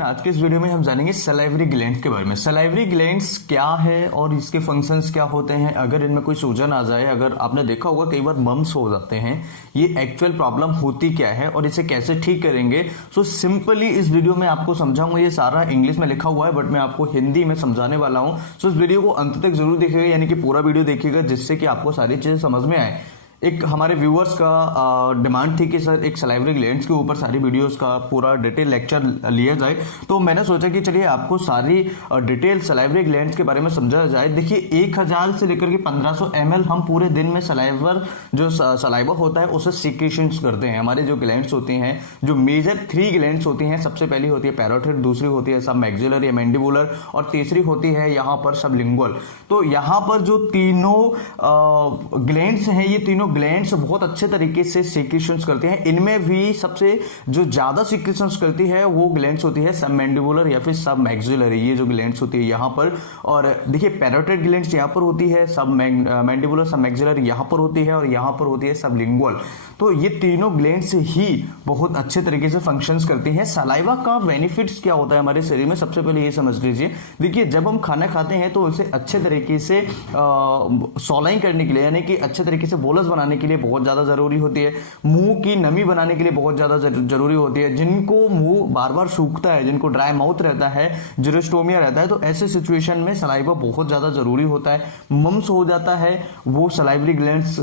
Again आज के इस वीडियो में हम जानेंगे सलाइवरी ग्लैंड्स के बारे में। सलाइवरी ग्लैंड्स क्या है और इसके फंक्शंस क्या होते हैं। अगर इनमें कोई सूजन आ जाए, अगर आपने देखा होगा कई बार मम्स हो जाते हैं, ये एक्चुअल प्रॉब्लम होती क्या है और इसे कैसे ठीक करेंगे। सो सिंपली इस वीडियो में आपको समझाऊंगा। ये सारा इंग्लिश में लिखा हुआ है बट मैं आपको हिंदी में समझाने वाला हूँ। सो इस वीडियो को अंत तक जरूर देखिएगा, यानी कि पूरा वीडियो देखिएगा जिससे कि आपको सारी चीजें समझ में आए। एक हमारे व्यूअर्स का डिमांड थी कि सर एक सलाइवरी ग्लैंड्स के ऊपर सारी वीडियोस का पूरा डिटेल लेक्चर लिया जाए, तो मैंने सोचा कि चलिए आपको सारी डिटेल सलाइवरी ग्लैंड्स के बारे में समझा जाए। देखिए 1000 से लेकर के 1500 ml हम पूरे दिन में सलाइवर जो सलाइवा होता है उसे सीक्रेशंस करते हैं। हमारे जो ग्लैंड्स होती हैं, जो मेजर 3 ग्लैंड्स होती हैं, सबसे पहली होती है पैरोटिड, दूसरी होती है सब मैक्सिलर या मैंडिबुलर और तीसरी होती है यहाँ पर सबलिंगुअल। तो यहाँ पर जो तीनों ग्लैंड्स हैं, ये तीनों ग्लैंड्स बहुत अच्छे तरीके से सीक्रेशंस करते हैं। इनमें भी सबसे जो ज्यादा सीक्रेशंस करती है वो ग्लैंड्स होती है सब मैंडिबुलर या फिर सब मैक्सिलर, ये जो ग्लैंड्स होती है यहाँ पर। और देखिए पैरोटिड ग्लैंड्स यहाँ पर होती है, सब मैंडिबुलर सब मैक्सिलर यहाँ पर होती है और यहाँ पर होती है सबलिंगुअल। तो ये तीनों ग्लैंड्स ही बहुत अच्छे तरीके से फंक्शंस करती हैं। सलाइवा का बेनिफिट्स क्या होता है हमारे शरीर में, सबसे पहले ये समझ लीजिए। देखिए जब हम खाना खाते हैं तो उसे अच्छे तरीके से सॉलाइन करने के लिए, यानी कि अच्छे तरीके से बोलस बनाने के लिए बहुत ज्यादा जरूरी होती है। मुंह की नमी बनाने के लिए बहुत ज्यादा जरूरी होती है। जिनको मुंह बार बार सूखता है, जिनको ड्राई माउथ रहता है, जीरोस्टोमिया रहता है, तो ऐसे सिचुएशन में सलाइवा बहुत ज्यादा जरूरी होता है। मम्स हो जाता है वो सलाइवरी ग्लैंड्स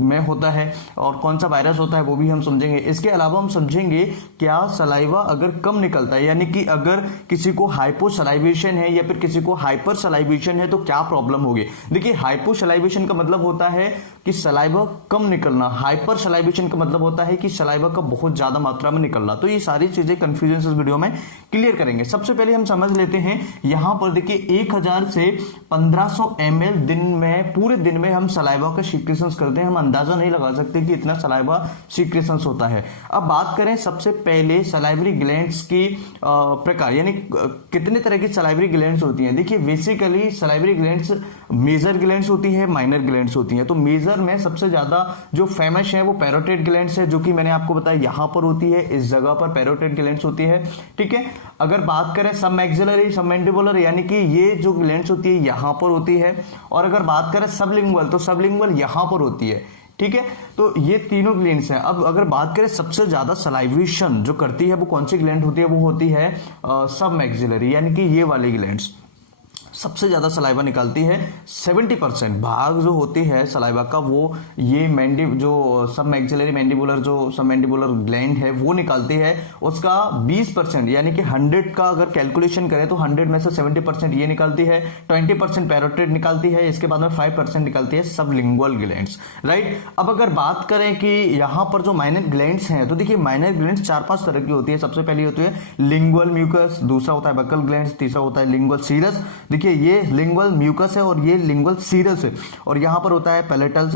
में होता है। और कौन सा वायरस होता है वो भी हम समझेंगे। इसके अलावा हम समझेंगे क्या सलाइवा अगर कम निकलता है, यानी कि अगर किसी को हाइपोसलाइवेशन है या फिर किसी को हाइपर सलाइवेशन है तो क्या प्रॉब्लम होगी। देखिए हाइपोसलाइवेशन का मतलब होता है कि सलाइवा कम निकलना, हाइपर सलाइवेशन का मतलब होता है कि सलाइवा का बहुत ज्यादा मात्रा में निकलना। तो ये सारी चीजें कंफ्यूजन इस वीडियो में क्लियर करेंगे। सबसे पहले हम समझ लेते हैं, यहां पर देखिए 1000 से 1500 ml दिन में, पूरे दिन में हम सलाइवा का सीक्रेशंस करते हैं। हम अंदाजा नहीं लगा सकते कि इतना सलाइवा सीक्रेशंस होता है। अब बात करें सबसे पहले सलाइवरी ग्लैंड्स की प्रकार, यानी कितने तरह की सलाइवरी ग्लैंड्स होती हैं। देखिए basically salivary glands major glands होती है, माइनर ग्लैंड्स होती हैं। तो मेजर में सबसे ज्यादा जो फेमस है वो पैरोटिड ग्लैंड्स है, जो कि मैंने आपको बताया यहां पर होती है, इस जगह पर पैरोटिड ग्लैंड्स होती है। ठीक है, अगर बात करें सब मैक्सिलरी सब मैंडिबुलर, यानी कि ये जो ग्लैंड्स होती है यहां पर होती है। और अगर बात करें सबलिंगुअल तो सबलिंगुअल यहां पर होती है। ठीक है, तो ये तीनों ग्लैंड्स हैं। अब अगर बात करें सबसे ज्यादा सलाइवेशन जो करती है वो कौन सी ग्लैंड होती है, वो होती है सब मैक्सिलरी, यानी कि ये वाली ग्लैंड्स सबसे ज्यादा सलाइवा निकालती है। 70% भाग जो होती है सलाइवा का वो ये जो सब मैक्सिलरी मैंडिबुलर, जो सब मैंडिबुलर ग्लैंड है वो निकालती है। उसका 20% यानी कि 100 का अगर कैलकुलेशन करें तो 100 में से 70% ये निकालती है, 20% पैरोटिड निकालती है, इसके बाद में 5% निकालती है सबलिंगुअल ग्लैंड्स। राइट, अब अगर बात करें कि यहाँ पर जो माइनर ग्लैंड्स हैं, तो देखिए माइनर ग्लैंड्स 4-5 तरह की होती है। सबसे पहली होती है लिंगुअल म्यूकस, दूसरा होता है बकल ग्लैंड्स, तीसरा होता है लिंगुअल सीरस। देखिए ये लिंगुअल म्यूकस है और ये लिंगुअल सीरस है। और यहाँ पर होता है पैलेटल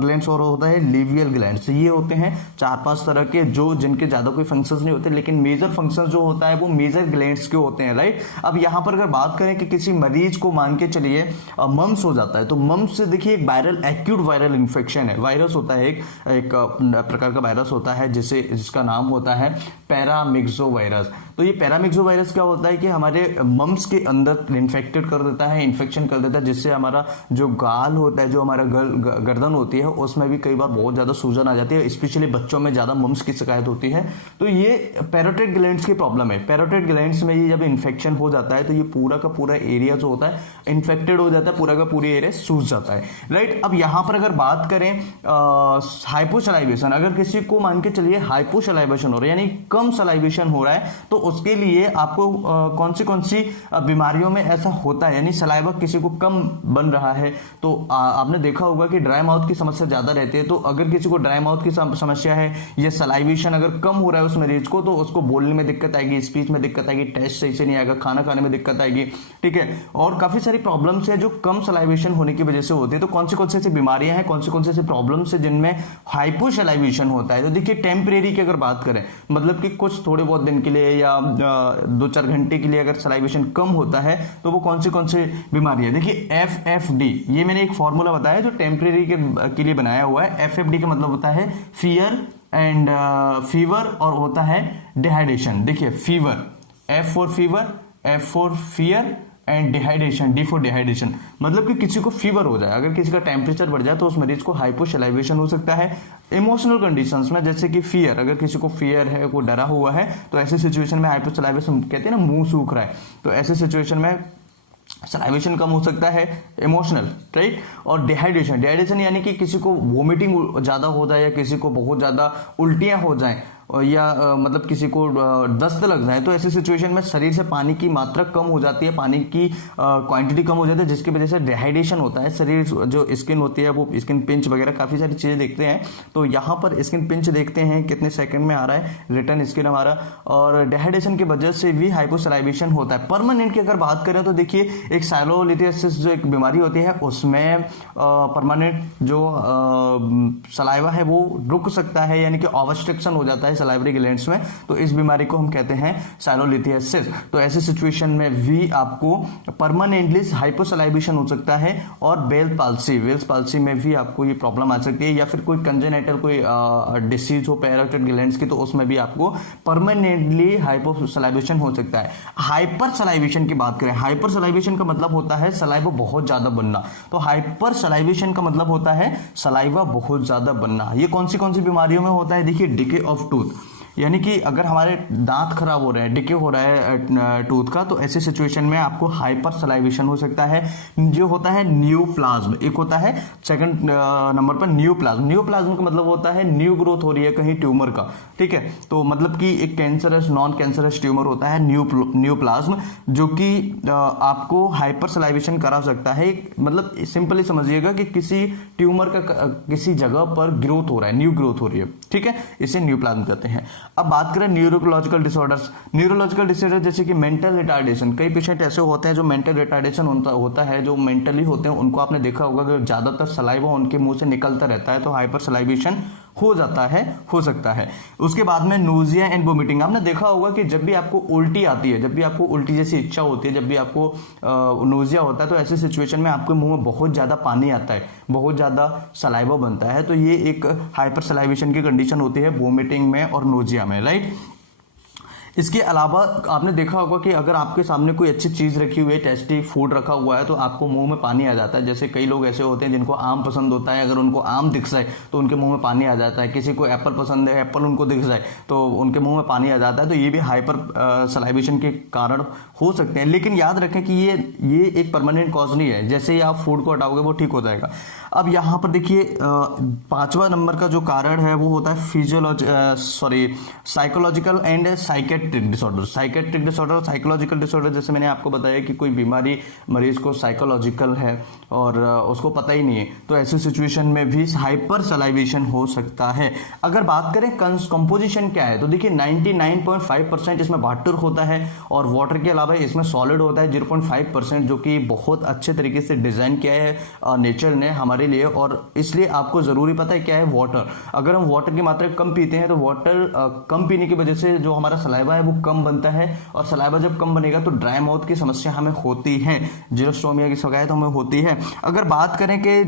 ग्लैंड्स और होता है लिवियल ग्लैंड्स। ये होते हैं 4-5 तरह के, जो जिनके ज्यादा कोई फंक्शंस नहीं होते, लेकिन मेजर फंक्शंस जो होता है वो मेजर ग्लैंड्स के होते हैं। राइट, अब यहाँ पर अगर बात करें कि किसी मरीज को मान के चलिए मम्स हो जाता है, तो मम्स से देखिए एक वायरल एक्यूट वायरल इंफेक्शन है। वायरस होता है एक प्रकार का वायरस होता है जिसका नाम होता है पैरामिक्सो वायरस। तो ये पैरामिक्सो वायरस क्या होता है कि हमारे मम्स के अंदर इन्फेक्टेड कर देता है, इन्फेक्शन कर देता है, जिससे हमारा जो गाल होता है, जो हमारा गर्दन होती है, उसमें भी कई बार बहुत ज्यादा सूजन आ जाती है। स्पेशली बच्चों में ज्यादा मम्स की शिकायत होती है। तो ये पैरोटिड ग्लैंड्स की प्रॉब्लम है। पैरोटिड ग्लैंड्स में ये जब इन्फेक्शन हो जाता है तो ये पूरा का पूरा एरिया जो होता है इन्फेक्टेड हो जाता है, पूरा का पूरा एरिया सूज जाता है। राइट, अब यहां पर अगर बात करें हाइपोसलाइवेशन, अगर किसी को मान के चलिए हाइपोसलाइवेशन हो रहा है, यानी कम सलाइवेशन हो रहा है, तो उसके लिए आपको कौन सी बीमारियों में ऐसा होता है, यानी सलाइवा किसी को कम बन रहा है, तो आपने देखा होगा कि ड्राई माउथ की समस्या ज्यादा रहती है। तो अगर किसी को ड्राई माउथ की समस्या है या सलाइवेशन अगर कम हो रहा है उस मरीज को, तो उसको बोलने में दिक्कत आएगी, स्पीच में दिक्कत आएगी, टेस्ट सही से नहीं आएगा, खाना खाने में दिक्कत आएगी। ठीक है, और काफी सारी प्रॉब्लम्स है जो कम सलाइवेशन होने की वजह से होती है। तो कौन सी ऐसी बीमारियां हैं, कौन सी ऐसी प्रॉब्लम्स है जिनमें हाइपोसलाइवेशन होता है। तो देखिए टेम्परेरी की अगर बात करें, मतलब कि कुछ थोड़े बहुत दिन के लिए या 2-4 घंटे के लिए अगर सलाइवेशन कम होता है, तो वो कौन सी बीमारी है। देखिए FFD, ये मैंने एक फॉर्मूला बताया जो टेम्परेरी के लिए बनाया हुआ है। FFD का मतलब होता है फीवर और होता है डिहाइड्रेशन। देखिए fever F for fever, F for fear and dehydration, D for dehydration. मतलब कि किसी को फीवर हो जाए, अगर किसी का टेम्परेचर बढ़ जाए तो उस मरीज को हाइपोसलाइवेशन हो सकता है। इमोशनल कंडीशंस में जैसे कि फियर, अगर किसी को फियर है, वो डरा हुआ है, तो ऐसे सिचुएशन में हाइपोसलाइवेशन, कहते हैं ना मुंह सूख रहा है, तो ऐसे सिचुएशन में सलाइवेशन कम हो सकता है, इमोशनल, राइट। और डिहाइड्रेशन, डिहाइड्रेशन यानी कि किसी को वोमिटिंग ज्यादा हो जाए या किसी को बहुत ज्यादा उल्टियां हो जाए या मतलब किसी को दस्त लग जाए, तो ऐसी सिचुएशन में शरीर से पानी की मात्रा कम हो जाती है, पानी की क्वांटिटी कम हो जाती है, जिसकी वजह से डिहाइड्रेशन होता है। शरीर जो स्किन होती है वो स्किन पिंच वगैरह काफी सारी चीजें देखते हैं, तो यहाँ पर स्किन पिंच देखते हैं कितने सेकंड में आ रहा है रिटर्न स्किन हमारा, और डिहाइड्रेशन की वजह से भी हाइपोसलाइवेशन होता है। परमानेंट की अगर बात करें तो देखिए एक साइलोलिथियासिस जो एक बीमारी होती है उसमें परमानेंट जो सलाइवा है वो रुक सकता है, यानी कि ऑब्स्ट्रक्शन हो जाता है सलाइवरी ग्लैंड्स में, तो इस बीमारी को हम कहते हैं साइलोलिथियासिस। तो ऐसी सिचुएशन में भी आपको परमानेंटली हाइपोसलाइवेशन हो सकता है। और वेल्स पाल्सी में भी आपको ये प्रॉब्लम आ सकती है, या फिर कोई कंजेनिटल कोई डिसीज हो पैराटाइड ग्लैंड्स की, तो उसमें भी आपको परमानेंटली हाइपोसलाइवेशन हो सकता है। हाइपर सलाइवेशन की बात करें, हाइपर सलाइवेशन का मतलब होता है सलाइवा बहुत ज्यादा बनना, तो हाइपर सलाइवेशन का मतलब होता है सलाइवा बहुत ज्यादा बनना। ये कौन सी बीमारियों में होता है? देखिए डिके ऑफ टूथ, यानी कि अगर हमारे दांत खराब हो रहे हैं, डिके हो रहा है टूथ का, तो ऐसे सिचुएशन में आपको हाइपर सलाइवेशन हो सकता है। जो होता है न्यूप्लाज्म, एक होता है सेकंड नंबर पर न्यूप्लाज्म का मतलब होता है न्यू ग्रोथ हो रही है कहीं ट्यूमर का, ठीक है। तो मतलब कि एक कैंसरस नॉन कैंसरस ट्यूमर होता है न्यूप्लाज्म, जो कि आपको हाइपर सलाइवेशन करा सकता है। मतलब सिंपली समझिएगा कि किसी ट्यूमर का किसी जगह पर ग्रोथ हो रहा है, न्यू ग्रोथ हो रही है, ठीक है, इसे न्यूप्लाज्म कहते हैं। अब बात करें न्यूरोलॉजिकल डिसऑर्डर जैसे कि मेंटल रिटार्डेशन, कई पेशेंट ऐसे होते हैं जो मेंटल रिटार्डेशन होता है, जो मेंटली होते हैं, उनको आपने देखा होगा कि ज्यादातर सलाइवा उनके मुंह से निकलता रहता है, तो हाइपर सलाइवेशन हो सकता है। उसके बाद में नोजिया एंड वोमिटिंग, आपने देखा होगा कि जब भी आपको उल्टी आती है, जब भी आपको उल्टी जैसी इच्छा होती है, जब भी आपको नोजिया होता है, तो ऐसे सिचुएशन में आपके मुंह में बहुत ज्यादा पानी आता है, बहुत ज्यादा सलाइवा बनता है, तो ये एक हाइपर सलाइवेशन की कंडीशन होती है वोमिटिंग में और नोजिया में, राइट। इसके अलावा आपने देखा होगा कि अगर आपके सामने कोई अच्छी चीज रखी हुई है, टेस्टी फूड रखा हुआ है, तो आपको मुंह में पानी आ जाता है। जैसे कई लोग ऐसे होते हैं जिनको आम पसंद होता है, अगर उनको आम दिख जाए तो उनके मुंह में पानी आ जाता है। किसी को एप्पल पसंद है, एप्पल उनको दिख जाए तो उनके मुंह में पानी आ जाता है। तो ये भी हाइपर सलाइवेशन के कारण हो सकते हैं, लेकिन याद रखें कि ये एक परमानेंट कॉज नहीं है, जैसे ही आप फूड को हटाओगे वो ठीक हो जाएगा। अब यहाँ पर देखिए 5वां नंबर का जो कारण है वो होता है psychological and psychiatric disorder. Psychological disorder जैसे मैंने आपको बताया कि कोई बीमारी मरीज को साइकोलॉजिकल है और उसको पता ही नहीं है, तो ऐसी सिचुएशन में भी हाइपर सलाइवेशन हो सकता है। अगर बात करें कंपोजिशन क्या है, तो देखिए 99.5% इसमें वाटर होता है, और वाटर के अलावा इसमें सॉलिड होता है 0.5%, जो कि बहुत अच्छे तरीके से डिजाइन किया है नेचर ने हमारे लिए। और इसलिए आपको जरूरी पता है क्या है वाटर। अगर हम वाटर की मात्रा कम पीते हैं तो वाटर कम पीने की वजह से जो हमारा सलाइवा है वो कम बनता है, और सलाइवा जब कम बनेगा तो ड्राई माउथ की समस्या हमें होती है, जीरोस्टोमिया की शिकायत हमें होती है। अगर बात करें कि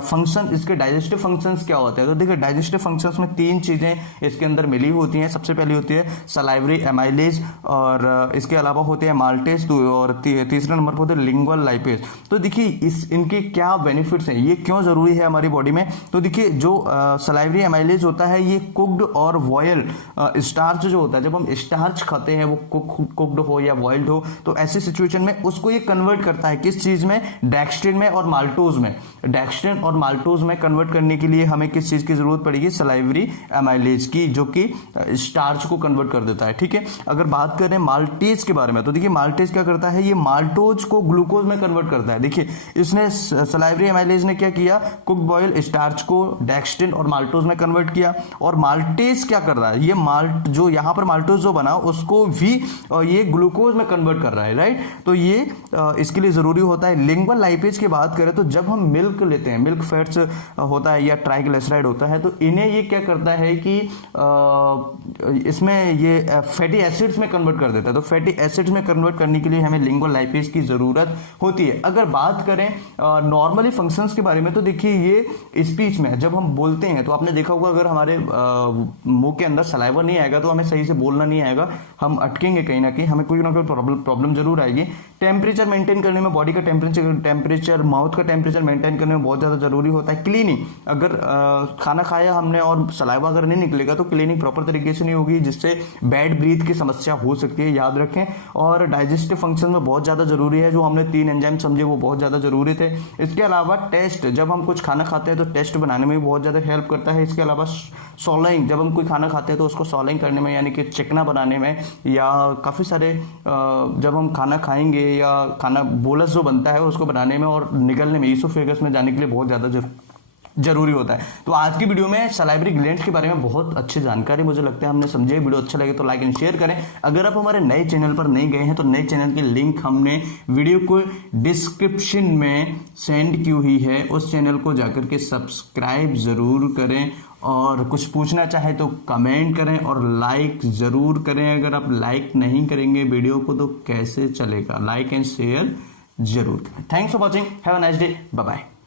फंक्शन, इसके डाइजेस्टिव फंक्शंस क्या होते हैं, तो देखिए डाइजेस्टिव फंक्शंस में 3 चीजें इसके अंदर मिली होती हैं। सबसे पहली होती है सलाइवरी एमाइलेज, और इसके अलावा होते हैं माल्टेज, और तीसरे नंबर पर होते हैं लिंगुअल लाइपेज। तो देखिए इनके क्या बेनिफिट्स हैं, ये क्यों जरूरी है हमारी बॉडी में। तो देखिए जो सलाइवरी एमाइलेज होता है ये कुक्ड और बॉयल स्टार्च जो होता है, जब हम स्टार्च खाते हैं वो कुक्ड हो या बॉइल्ड हो, तो ऐसी सिचुएशन में उसको ये कन्वर्ट करता है किस चीज में, डेक्स्ट्रिन में और माल्टोज में। डेक्स्ट्रिन और माल्टोज में कन्वर्ट करने के लिए हमें किस चीज की जरूरत पड़ेगी, सलाइवरी एमाइलेज की, जो कि स्टार्च को कन्वर्ट कर देता है, ठीक है। अगर बात करें माल्टेज के बारे में, तो देखिए माल्टेज क्या करता है, ये माल्टोज को ग्लूकोज में कन्वर्ट करता है। देखिए इसने सलाइवरी एमाइलेज ने क्या किया, कुक बॉयल स्टार्च को डेक्स्ट्रिन और माल्टोज में कन्वर्ट किया। और माल्टेज क्या कर रहा है, ये माल्ट जो यहां पर माल्टोज जो बना उसको भी ये ग्लूकोज में कन्वर्ट कर रहा है, राइट। तो ये इसके लिए जरूरी होता है। लिंगुअल लाइपेज की बात करें तो जब हम मिल्क लेते हैं, मिल्क फैट्स होता है या ट्राइग्लिसराइड होता है, तो इन्हें ये क्या करता है कि इसमें ये फैटी एसिड्स में कन्वर्ट कर देता है। तो फैटी एसिड्स में कन्वर्ट करने के लिए हमें लिंगुअल लाइपेज की जरूरत होती है। अगर बात करें नॉर्मली फंक्शंस के बारे में, तो देखिए ये स्पीच में जब हम बोलते हैं तो आपने देखा होगा अगर हमारे मुंह के अंदर सलाइवा नहीं आएगा तो हमें सही से बोलना नहीं आएगा, हम अटकेंगे कहीं ना कहीं, हमें कोई ना कोई प्रॉब्लम जरूर आएगी। टेम्परेचर मेंटेन करने में, बॉडी का टेम्परेचर माउथ का टेम्परेचर मेंटेन करने में बहुत ज़्यादा जरूरी होता है। क्लीनिंग, अगर खाना खाया हमने और सलाइवा अगर नहीं निकलेगा तो क्लीनिंग प्रॉपर तरीके से नहीं होगी, जिससे बैड ब्रीथ की समस्या हो सकती है, याद रखें। और डाइजेस्टिव फंक्शन में बहुत ज़्यादा जरूरी है, जो हमने 3 एंजाइम समझे वो बहुत ज़्यादा जरूरी थे। इसके अलावा टेस्ट, जब हम कुछ खाना खाते हैं तो टेस्ट बनाने में भी बहुत ज़्यादा हेल्प करता है। इसके अलावा सॉलोइंग, जब हम कोई खाना खाते हैं तो उसको सॉलोइंग करने में, यानी कि चिकना बनाने में, या काफ़ी सारे जब हम खाना खाएंगे या खाना बोलस जो बनता है उसको बनाने में और निगलने में, ईसोफेगस में जाने के लिए बहुत ज़्यादा जरूरी होता है। तो आज की वीडियो में सलाइवरी ग्लैंड्स के बारे में बहुत अच्छी जानकारी मुझे लगता है हमने समझे। वीडियो अच्छा लगे तो लाइक एंड शेयर करें। अगर आप हमारे नए चैनल पर नहीं गए हैं तो नए चैनल की लिंक हमने वीडियो को डिस्क्रिप्शन में सेंड की हुई है, उस चैनल को जाकर के सब्सक्राइब जरूर करें, और कुछ पूछना चाहे तो कमेंट करें और लाइक ज़रूर करें। अगर आप लाइक नहीं करेंगे वीडियो को तो कैसे चलेगा, लाइक एंड शेयर जरूर करें। Thanks for watching, have a nice day, bye bye.